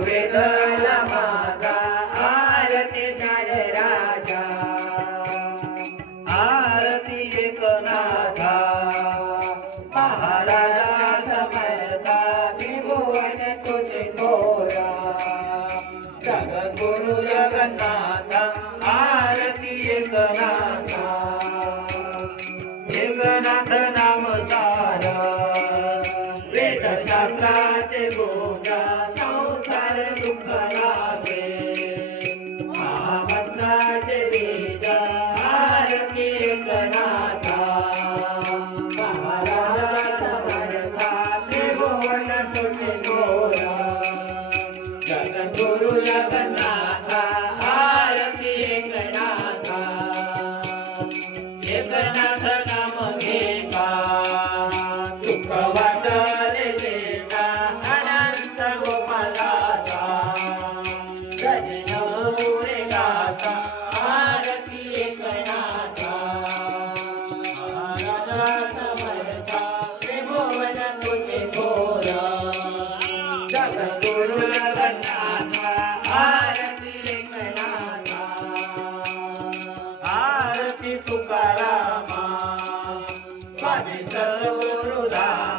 वेदला माझा आरती झाले राजा आरती एकनाथा महाराजा समर्था त्रिभुवन तुझे घोरा जगद्गुरु जगन्नाथ आरती एकनाथा एकनाथ नाम सारा वेदशास्त्राचे गोजा संसार दुःख नाशे महामंत्राचे बीज आरती एकनाथा महाराजा समर्था त्रिभुवन तुझे घोरा जगद्गुरु जगन्नाथा आरती एकनाथा एकनाथ नाम घेता दुःख वाटले देवा अनंत गोपालाचा गजनमुरे गाता आरती एकनाथा महाराजा समर्था त्रिभुवन तुझे घोरा जगद्गुरु जगन्नाथा आरती एकनाथा आरती तुकारामा स्वामी सद्गुरुदास